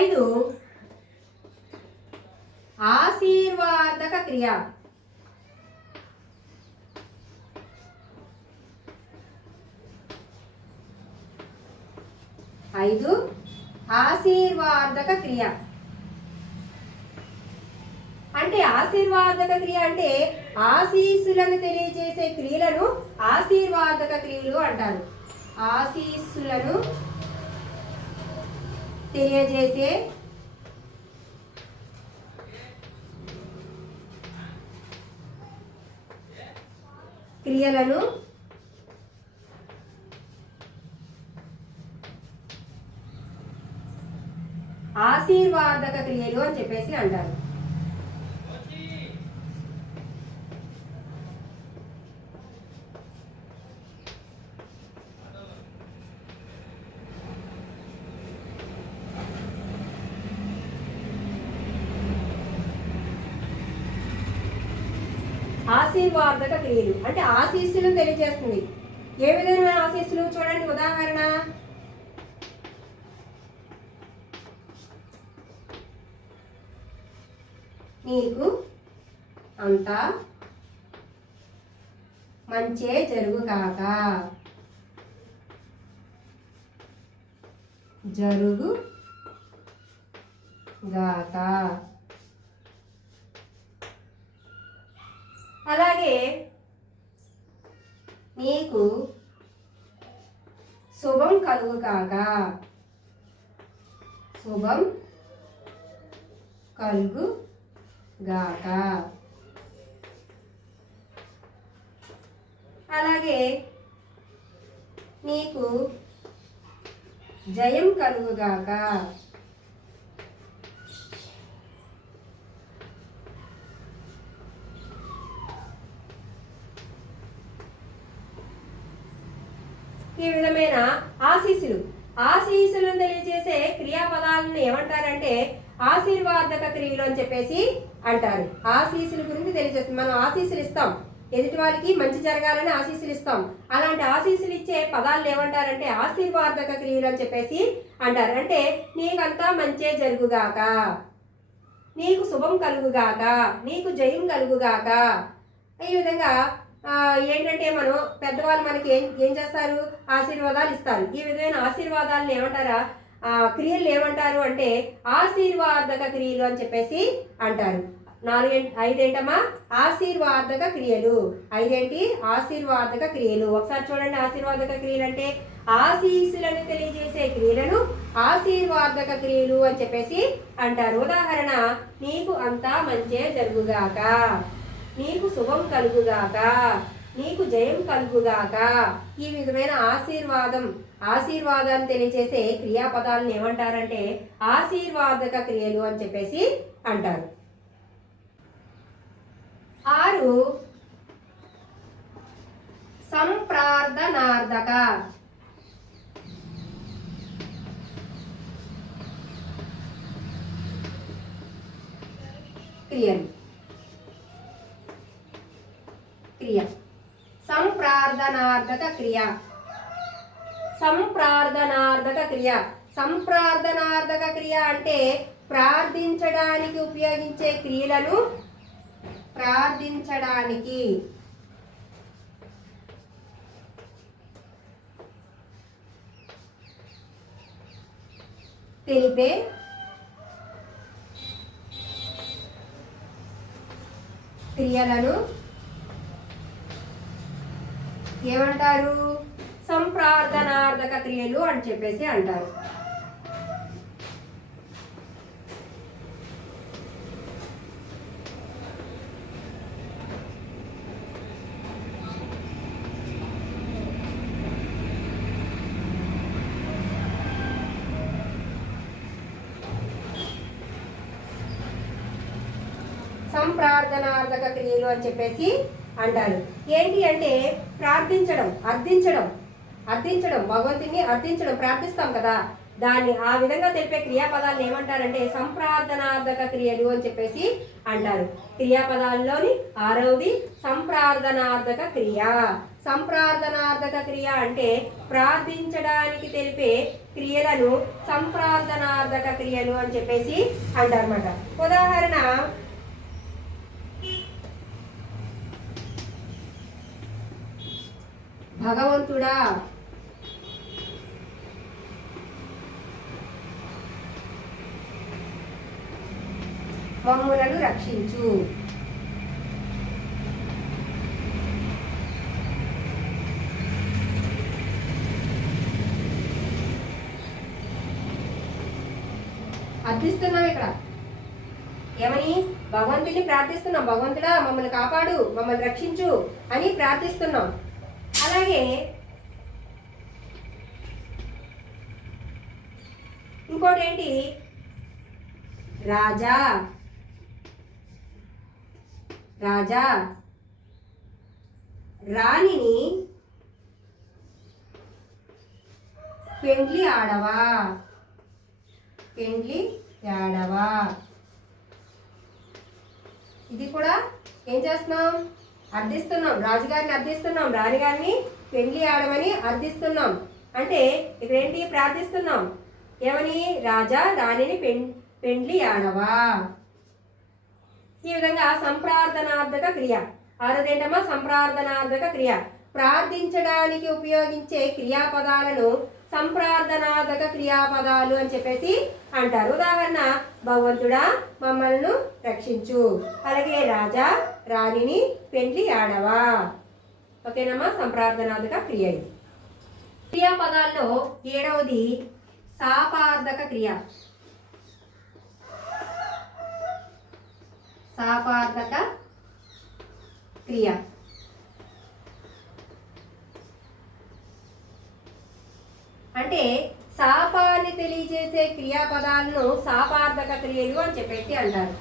ఐదు. ఆశీర్వాదక క్రియ. ఐదు. ఆశీర్వాదక క్రియ. అంటే ఆశీర్వాదక క్రియ అంటే ఆశీస్సులను తెలియజేసే క్రియలను ఆశీర్వాదక క్రియలు అంటారు. ఆశీస్సులను తెలియజేసే క్రియలను ఆశీర్వాదక క్రియలు అని చెప్పేసి అంటారు. ఆశీర్వాదక క్రియలు. అంటే ఆశీస్సులు తెలియజేస్తుంది. ఏ విధమైన ఆశీస్సులు? చూడండి ఉదాహరణ. నీకు అంతా మంచే జరుగుగాక జరుగు గాక. అలాగే నీకు శుభం కలుగుగాక శుభం కలుగు గాక. అలాగే నీకు జయం కలుగుగాక ఈ ఆశీస్సులు. ఆశీస్సులను తెలియజేసే క్రియాపదాలను ఏమంటారంటే ఆశీర్వాదక క్రియలు అని చెప్పేసి అంటారు. ఆశీస్సుల గురించి తెలియజేస్తుంది. మనం ఆశీస్సులు ఇస్తాం. ఎదుటి వాళ్ళకి మంచి జరగాలని ఆశీస్సులు ఇస్తాం. అలాంటి ఆశీస్సులు ఇచ్చే పదాలను ఏమంటారంటే ఆశీర్వాదక క్రియలు అని చెప్పేసి అంటారు. అంటే నీకంతా మంచే జరుగుగాక. నీకు శుభం కలుగుగాక. నీకు జయం కలుగుగాక. ఈ విధంగా ఏంటంటే మనం పెద్దవాళ్ళు మనకి ఏం ఏం చేస్తారు? ఆశీర్వాదాలు ఇస్తారు. ఈ విధమైన ఆశీర్వాదాలను ఏమంటారా? ఆ, క్రియలు ఏమంటారు అంటే ఆశీర్వాదక క్రియలు అని చెప్పేసి అంటారు. నాలుగు ఐదేంటమ్మా? ఆశీర్వాదక క్రియలు. ఐదేంటి? ఆశీర్వాదక క్రియలు. ఒకసారి చూడండి ఆశీర్వాదక క్రియలు అంటే ఆశీస్సులను తెలియజేసే క్రియలను ఆశీర్వాదక క్రియలు అని చెప్పేసి అంటారు. ఉదాహరణ నీకు అంతా మంచే జరుగుగాక. నీకు శుభం కలుగుగాక. నీకు జయం కలుగుగాక. ఈ విధమైన ఆశీర్వాదం ఆశీర్వాదాన్ని తెలియజేసే క్రియాపదాలను ఏమంటారంటే ఆశీర్వాదక క్రియలు అని చెప్పేసి అంటారు. ఆరు సంప్రార్థనార్థక. క్రియలు. క్రియ. సంప్రార్థనార్థక క్రియ. సంప్రార్థనార్థక క్రియ. సంప్రార్థనార్థక క్రియ అంటే ప్రార్థించడానికి ఉపయోగించే క్రియలను ప్రార్థించడానికి. తెలిపే క్రియలను ఏమంటారు? సంప్రార్థనార్థక క్రియలు అని చెప్పేసి అంటారు. సంప్రార్థనార్థక క్రియలు అని చెప్పేసి అంటారు ఏంటి అంటే ప్రార్థించడం అర్థించడం అర్థించడం భగవంతుని అర్థించడం ప్రార్థిస్తాం కదా. దాన్ని ఆ విధంగా తెలిపే క్రియాపదాలను ఏమంటారంటే సంప్రార్థనార్థక క్రియలు అని చెప్పేసి అంటారు. క్రియాపదాల్లోని ఆరవది సంప్రార్థనార్థక క్రియ. సంప్రార్థనార్థక క్రియ అంటే ప్రార్థించడానికి తెలిపే క్రియలను సంప్రార్థనార్థక క్రియలు అని చెప్పేసి అంటారన్నమాట. ఉదాహరణ భగవంతుడా? మమ్ములను రక్షించు. అర్థిస్తున్నాం ఇక్కడ? ఏమని? భగవంతుని ప్రార్థిస్తున్నాం. భగవంతుడా మమ్మల్ని కాపాడు మమ్మల్ని రక్షించు అని ప్రార్థిస్తున్నాం. అలాగే ఇంకోటి ఏంటి రాజా. రాజా. రాణిని పెండ్లి ఆడవా? పెండ్లి ఆడవా? ఇది కూడా ఏం చేస్తున్నాం? అర్థిస్తున్నాం. రాజుగారిని అర్థిస్తున్నాం. రాణిగారిని పెండ్లి ఆడమని అర్థిస్తున్నాం. అంటే ఇక్కడ ఏంటి ప్రార్థిస్తున్నాం? ఏమని? రాజా రాణిని పెం పెండ్లి ఆడవా? ఈ విధంగా సంప్రార్థనార్థక క్రియ. ఆరోదేంటమ్మా? సంప్రార్థనార్థక క్రియ. ప్రార్థించడానికి ఉపయోగించే క్రియాపదాలను సంప్రార్థనార్థక క్రియాపదాలు అని చెప్పేసి అంటారు. ఉదాహరణ భగవంతుడా మమ్మల్ని రక్షించు. అలాగే రాజా రాణిని పెండ్లి ఆడవా? ఓకేనమ్మా సంప్రార్థనార్థక క్రియ ఇది క్రియాపదాల్లో ఏడవది సాపార్థక క్రియ. సాపార్థక క్రియ. అంటే సాపాన్ని తెలియజేసే క్రియాపదాలను సాపార్థక క్రియలు అని చెప్పేసి అంటారు.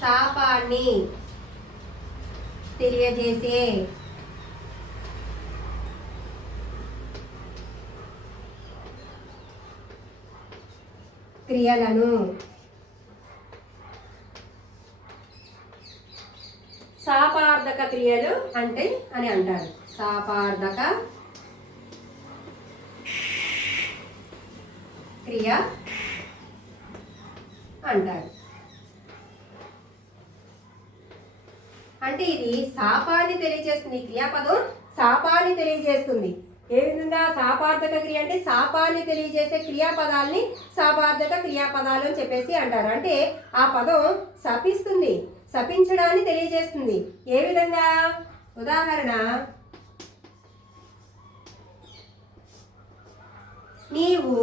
సాపాన్ని తెలియజేసే. క్రియలను సాపార్థక క్రియలు అంటే అని అంటారు. సాపార్థక క్రియ అంటారు. అంటే ఇది సాపాన్ని తెలియజేస్తుంది. క్రియాపదం సాపాన్ని తెలియజేస్తుంది. ఏ విధంగా? సాపార్థక క్రియ అంటే సాపాన్ని తెలియజేసే క్రియాపదాలని సాపార్థక క్రియాపదాలు అని చెప్పేసి అంటారు. అంటే ఆ పదం శపిస్తుంది శపించడాన్ని తెలియజేస్తుంది. ఏ విధంగా? ఉదాహరణ నీవు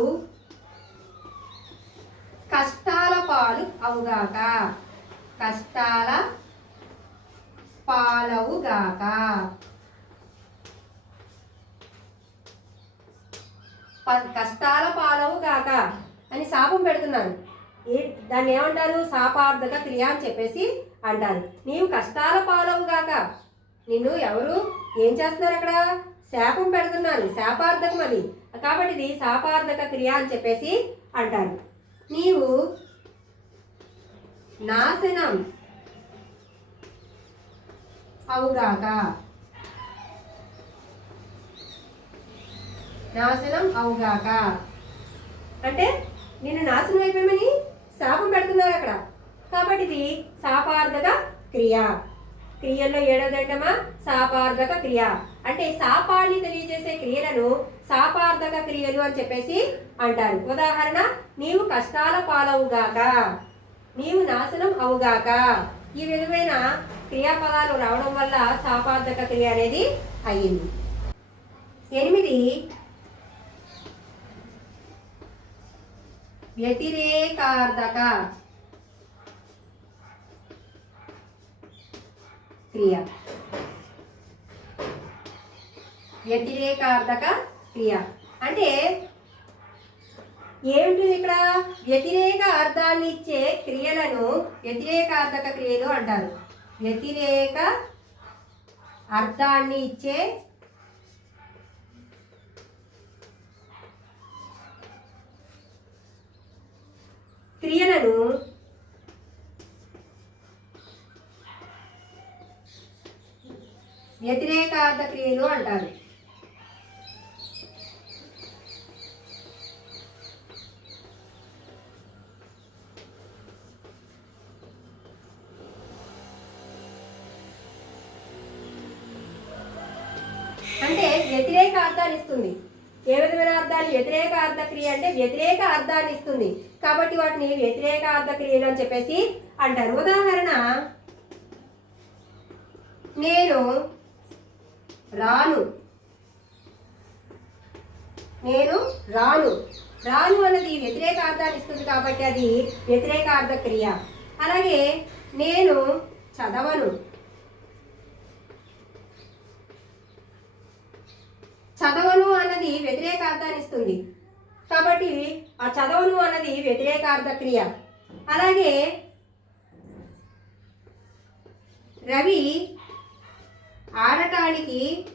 కష్టాల పాలు అవుగాక కష్టాల పాలవుగాక. ప- కష్టాల పాలవుగాక అని శాపం పెడుతున్నాను. ఏ దాన్ని ఏమంటారు? శాపార్థక క్రియ అని చెప్పేసి అంటారు. నీవు కష్టాల పాలవుగాక. నిన్ను ఎవరు? ఏం చేస్తున్నారు అక్కడ? శాపం పెడుతున్నారు. శాపార్థకం అది. కాబట్టి ఇది శాపార్థక క్రియ అని చెప్పేసి అంటారు. నీవు నాశనం. అవుగాక. నాశనం అవుగాక. అంటే నేను నాశనం అయిపోయామని శాపం పెడుతున్నారు అక్కడ. కాబట్టి ఇది శాపార్థక క్రియ. క్రియల్లో ఏడోదంటమా శాపార్థక క్రియ. అంటే శాపాన్ని తెలియజేసే క్రియలను శాపార్థక క్రియలు అని చెప్పేసి అంటారు. ఉదాహరణ నీవు కష్టాల పాలవుగాక. నీవు నాశనం అవుగాక. ఈ విధమైన క్రియాపదాలు రావడం వల్ల సాపార్థక క్రియ అనేది అయ్యింది. ఎనిమిది. వ్యతిరేకార్థక క్రియ. వ్యతిరేకార్థక క్రియ. అంటే ఏమిటి ఇక్కడ? వ్యతిరేక అర్థాన్ని ఇచ్చే క్రియలను వ్యతిరేకార్థక క్రియలు అంటారు. వ్యతిరేక అర్థాన్ని ఇచ్చే క్రియలను వ్యతిరేకార్థ క్రియలు అంటారు. అర్థాన్ని ఇస్తుంది ఏ విధమైన అర్థాన్ని వ్యతిరేక అర్థక్రియ అంటే వ్యతిరేక అర్థాన్ని ఇస్తుంది. కాబట్టి వాటిని వ్యతిరేక అర్థక్రియలు అని చెప్పేసి అంటారు. ఉదాహరణ నేను రాను. నేను రాను. రాను అన్నది వ్యతిరేక అర్థాన్ని ఇస్తుంది కాబట్టి అది వ్యతిరేక అర్థక్రియ. అలాగే నేను చదవను. చదవను అన్నది వ్యతిరేక ఇస్తుంది. కాబట్టి ఆ చదవను అన్నది వ్యతిరేకార్థ క్రియ. అలాగే రవి ఆడటానికి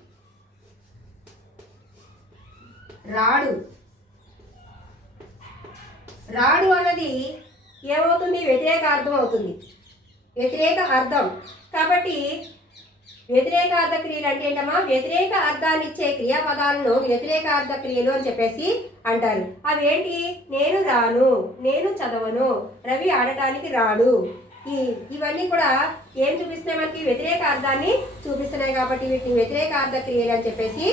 రాడు. రాడు అన్నది ఏమవుతుంది? వ్యతిరేక అర్థం అవుతుంది. వ్యతిరేక అర్థం. కాబట్టి వ్యతిరేక అర్థ క్రియలు అంటే ఏంటమ్మా? వ్యతిరేక అర్థాన్ని ఇచ్చే క్రియాపదాలను వ్యతిరేక అర్థ క్రియలు అని చెప్పేసి అంటారు. అవేంటి? నేను రాను నేను చదవను రవి ఆడటానికి రాడు. ఈ ఇవన్నీ కూడా ఏం చూపిస్తున్నాయి మనకి? వ్యతిరేక అర్థాన్ని చూపిస్తున్నాయి కాబట్టి వీటిని వ్యతిరేక అర్థ క్రియలు అని చెప్పేసి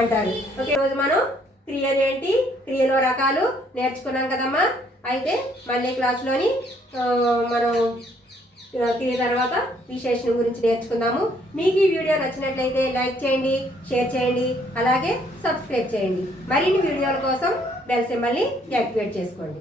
అంటారు. ఓకే రోజు మనం క్రియలు ఏంటి? క్రియలో రకాలు నేర్చుకున్నాం కదమ్మా. అయితే మళ్ళీ క్లాస్లోని మనం క్రియ తర్వాత విశేషణం గురించి నేర్చుకుందాము. మీకు ఈ వీడియో నచ్చినట్లయితే లైక్ చేయండి షేర్ చేయండి అలాగే సబ్స్క్రైబ్ చేయండి. మరిన్ని వీడియోల కోసం బెల్ సింబల్ని యాక్టివేట్ చేసుకోండి.